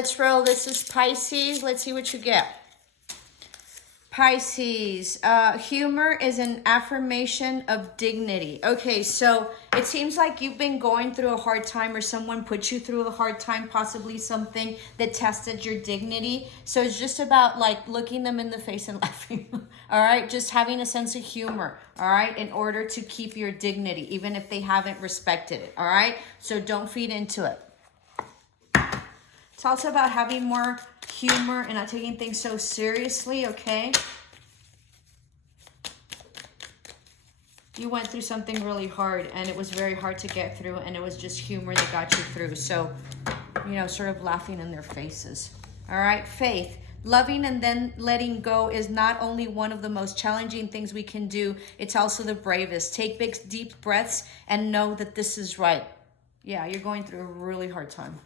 Let's roll. This is Pisces. Let's see what you get. Pisces, humor is an affirmation of dignity. Okay, so it seems like you've been going through a hard time, or someone put you through a hard time, possibly something that tested your dignity. So it's just about like looking them in the face and laughing. All right, just having a sense of humor. All right, in order to keep your dignity, even if they haven't respected it. All right, so don't feed into it. It's also about having more humor and not taking things so seriously, okay? You went through something really hard, and it was very hard to get through, and it was just humor that got you through. So, you know, sort of laughing in their faces. All right, faith. Loving and then letting go is not only one of the most challenging things we can do, it's also the bravest. Take big, deep breaths and know that this is right. Yeah, you're going through a really hard time.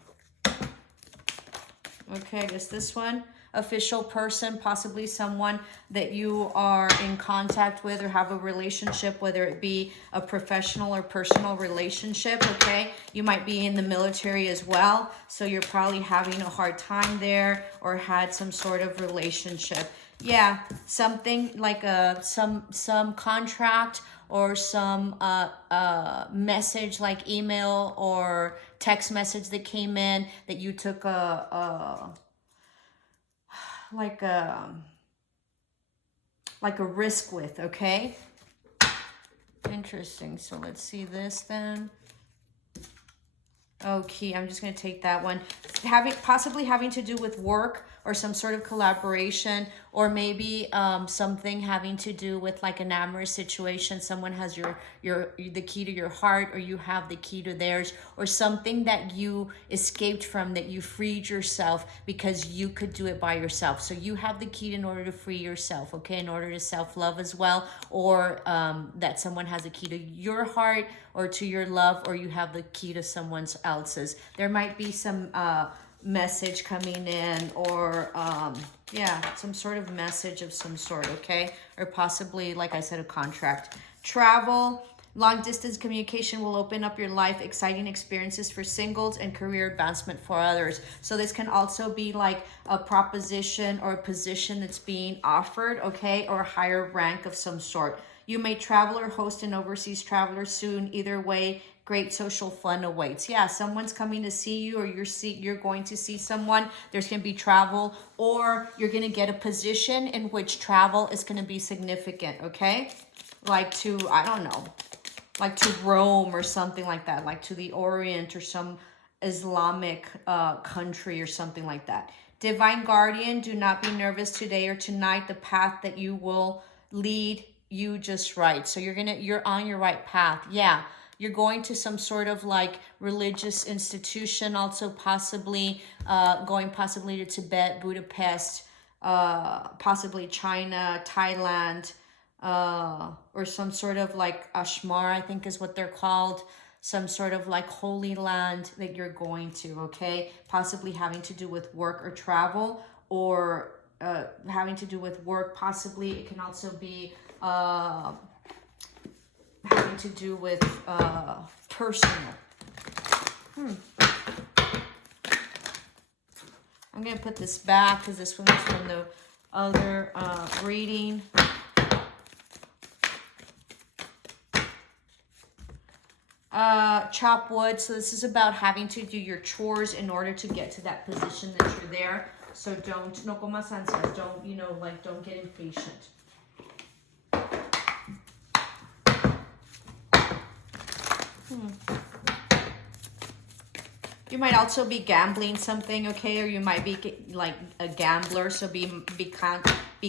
Okay, I guess this one, official person, possibly someone that you are in contact with or have a relationship, whether it be a professional or personal relationship, okay? You might be in the military as well, so you're probably having a hard time there or had some sort of relationship. Yeah, something like some contract or some message like email or text message that came in that you took like a risk with, okay? Interesting. So let's see this then. Okay, I'm just going to take that one. Possibly having to do with work or some sort of collaboration, or maybe something having to do with like an amorous situation. Someone has the key to your heart, or you have the key to theirs, or something that you escaped from, that you freed yourself because you could do it by yourself. So you have the key in order to free yourself, okay, in order to self-love as well, or that someone has a key to your heart or to your love, or you have the key to someone else's. There might be some message coming in, or yeah, some sort of message of some sort, okay? Or possibly, like I said, a contract. Travel, long distance communication will open up your life, exciting experiences for singles and career advancement for others. So this can also be like a proposition or a position that's being offered, okay? Or a higher rank of some sort. You may travel or host an overseas traveler soon. Either way, great social fun awaits. Yeah, someone's coming to see you, or you're going to see someone. There's going to be travel, or you're going to get a position in which travel is going to be significant, okay? Like to, I don't know, like to Rome or something like that, like to the Orient or some Islamic country or something like that. Divine Guardian, do not be nervous today or tonight. The path that you will lead you just right. So you're on your right path. Yeah, you're going to some sort of like religious institution, also possibly going possibly to Tibet, Budapest, possibly China, Thailand, or some sort of like Ashmar, I think is what they're called. Some sort of like holy land that you're going to, okay? Possibly having to do with work or travel, or having to do with work. Possibly it can also be having to do with personal. I'm going to put this back because this one was from the other reading. Chop wood. So this is about having to do your chores in order to get to that position that you're there. So don't, no comas ansias. Don't, you know, like don't get impatient. You might also be gambling something, okay? Or you might be like a gambler, so be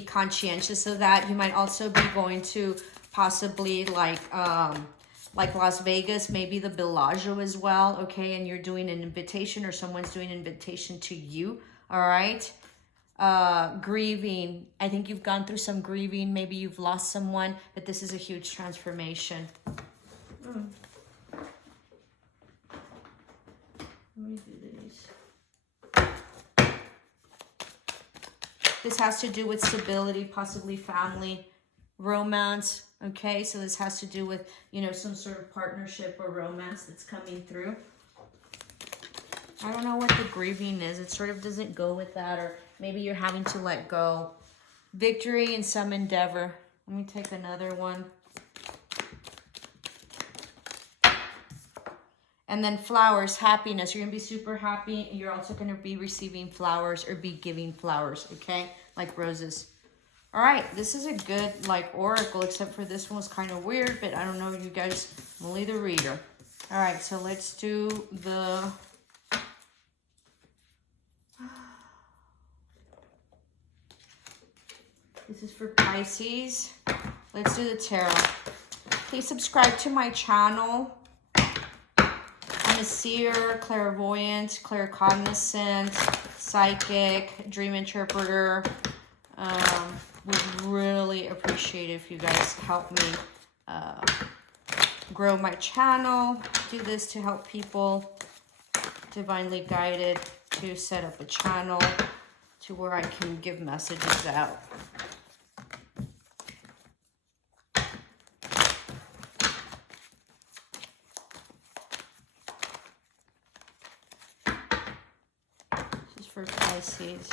conscientious of that. You might also be going to possibly like Las Vegas, maybe the Bellagio as well, okay? And you're doing an invitation, or someone's doing an invitation to you, all right? Grieving. I think you've gone through some grieving. Maybe you've lost someone, but this is a huge transformation. Let me do these. This has to do with stability, possibly family, romance, okay? So this has to do with, you know, some sort of partnership or romance that's coming through. I don't know what the grieving is. It sort of doesn't go with that, or maybe you're having to let go. Victory in some endeavor. Let me take another one. And then flowers, happiness. You're going to be super happy. You're also going to be receiving flowers or be giving flowers, okay? Like roses. All right, this is a good, like, oracle, except for this one was kind of weird, but I don't know, you guys, I'm only the reader. All right, so let's do the... This is for Pisces. Let's do the tarot. Please subscribe to my channel. I'm a seer, clairvoyant, claircognizant, psychic, dream interpreter. Would really appreciate it if you guys help me grow my channel. Do this to help people. Divinely guided to set up a channel to where I can give messages out. This is for Pisces.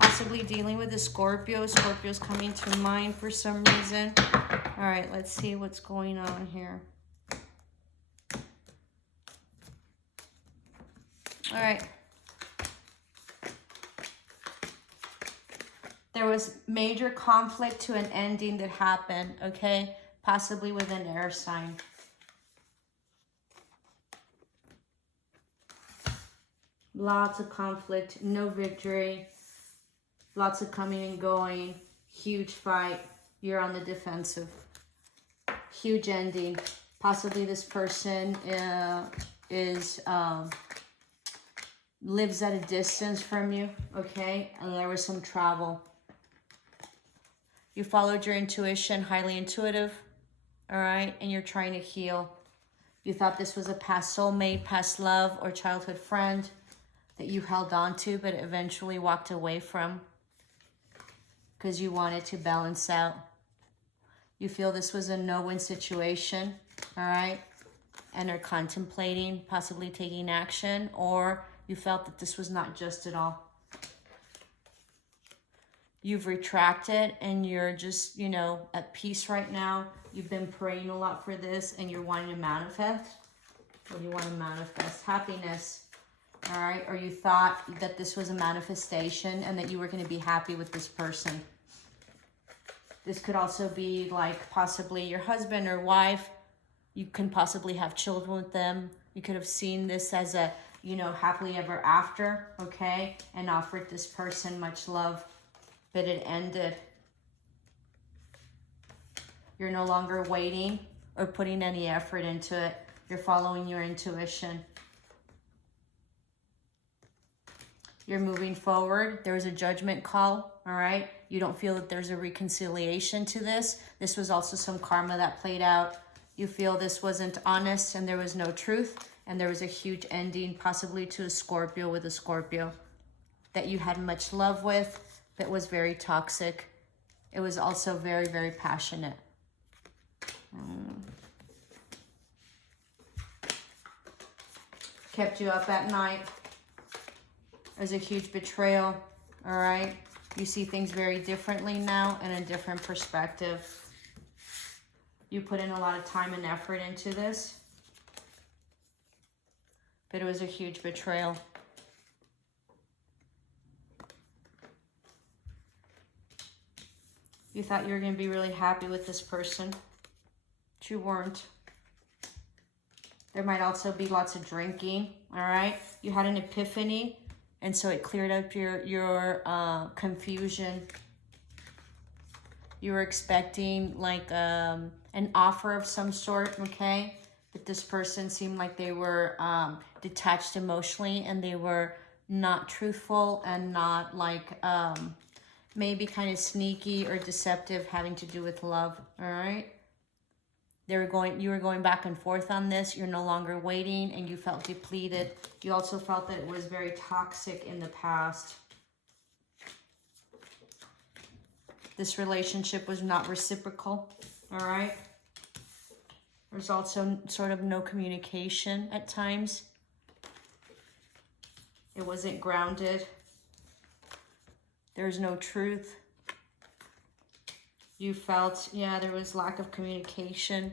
Possibly dealing with a Scorpio. Scorpio's coming to mind for some reason. All right, let's see what's going on here. All right. There was major conflict to an ending that happened, okay? Possibly with an air sign. Lots of conflict, no victory. Lots of coming and going, huge fight. You're on the defensive. Huge ending. Possibly this person lives at a distance from you, okay? And there was some travel. You followed your intuition, highly intuitive, all right? And you're trying to heal. You thought this was a past soulmate, past love, or childhood friend that you held on to, but eventually walked away from, because you wanted to balance out. You feel this was a no-win situation, all right? And are contemplating possibly taking action, or you felt that this was not just at all. You've retracted and you're just, you know, at peace right now. You've been praying a lot for this and you're wanting to manifest. What do you want to manifest? Happiness, all right? Or you thought that this was a manifestation and that you were going to be happy with this person. This could also be like possibly your husband or wife. You can possibly have children with them. You could have seen this as a, you know, happily ever after, okay? And offered this person much love, but it ended. You're no longer waiting or putting any effort into it. You're following your intuition. You're moving forward. There was a judgment call, all right? You don't feel that there's a reconciliation to this. This was also some karma that played out. You feel this wasn't honest and there was no truth, and there was a huge ending, possibly to a Scorpio with a Scorpio that you had much love with, that was very toxic. It was also very, very passionate. Kept you up at night. It was a huge betrayal, all right? You see things very differently now and a different perspective. You put in a lot of time and effort into this, but it was a huge betrayal. You thought you were going to be really happy with this person, but you weren't. There might also be lots of drinking, all right? You had an epiphany, and so it cleared up your confusion. You were expecting like an offer of some sort, okay? But this person seemed like they were detached emotionally, and they were not truthful and not like maybe kind of sneaky or deceptive, having to do with love, all right? You were going back and forth on this. You're no longer waiting, and you felt depleted. You also felt that it was very toxic in the past. This relationship was not reciprocal, all right? There's also sort of no communication at times. It wasn't grounded. There's no truth. You felt, yeah, there was lack of communication.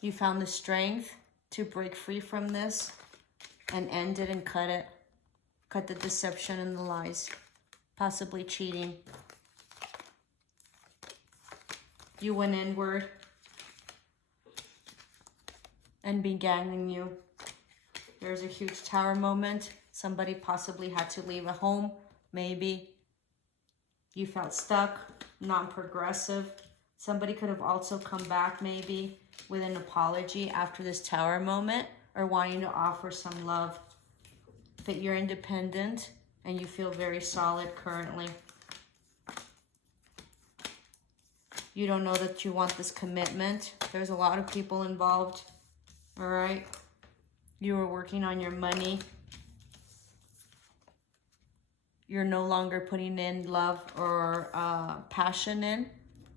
You found the strength to break free from this and end it and cut it. Cut the deception and the lies, possibly cheating. You went inward and began anew. There's a huge tower moment. Somebody possibly had to leave a home, maybe. You felt stuck, non-progressive. Somebody could have also come back maybe with an apology after this tower moment or wanting to offer some love. But you're independent and you feel very solid currently. You don't know that you want this commitment. There's a lot of people involved, all right? You were working on your money. You're no longer putting in love or passion in,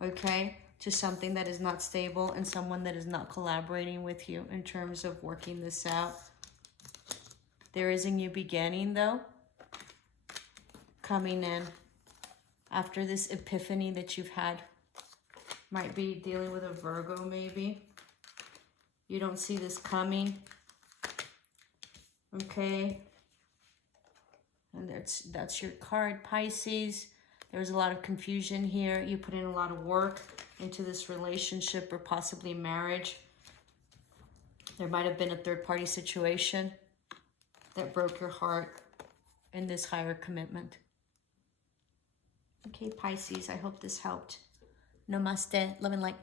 okay, to something that is not stable and someone that is not collaborating with you in terms of working this out. There is a new beginning, though, coming in after this epiphany that you've had. Might be dealing with a Virgo, maybe. You don't see this coming, okay? And that's your card, Pisces. There's a lot of confusion here. You put in a lot of work into this relationship or possibly marriage. There might have been a third-party situation that broke your heart in this higher commitment. Okay, Pisces, I hope this helped. Namaste. Love and light.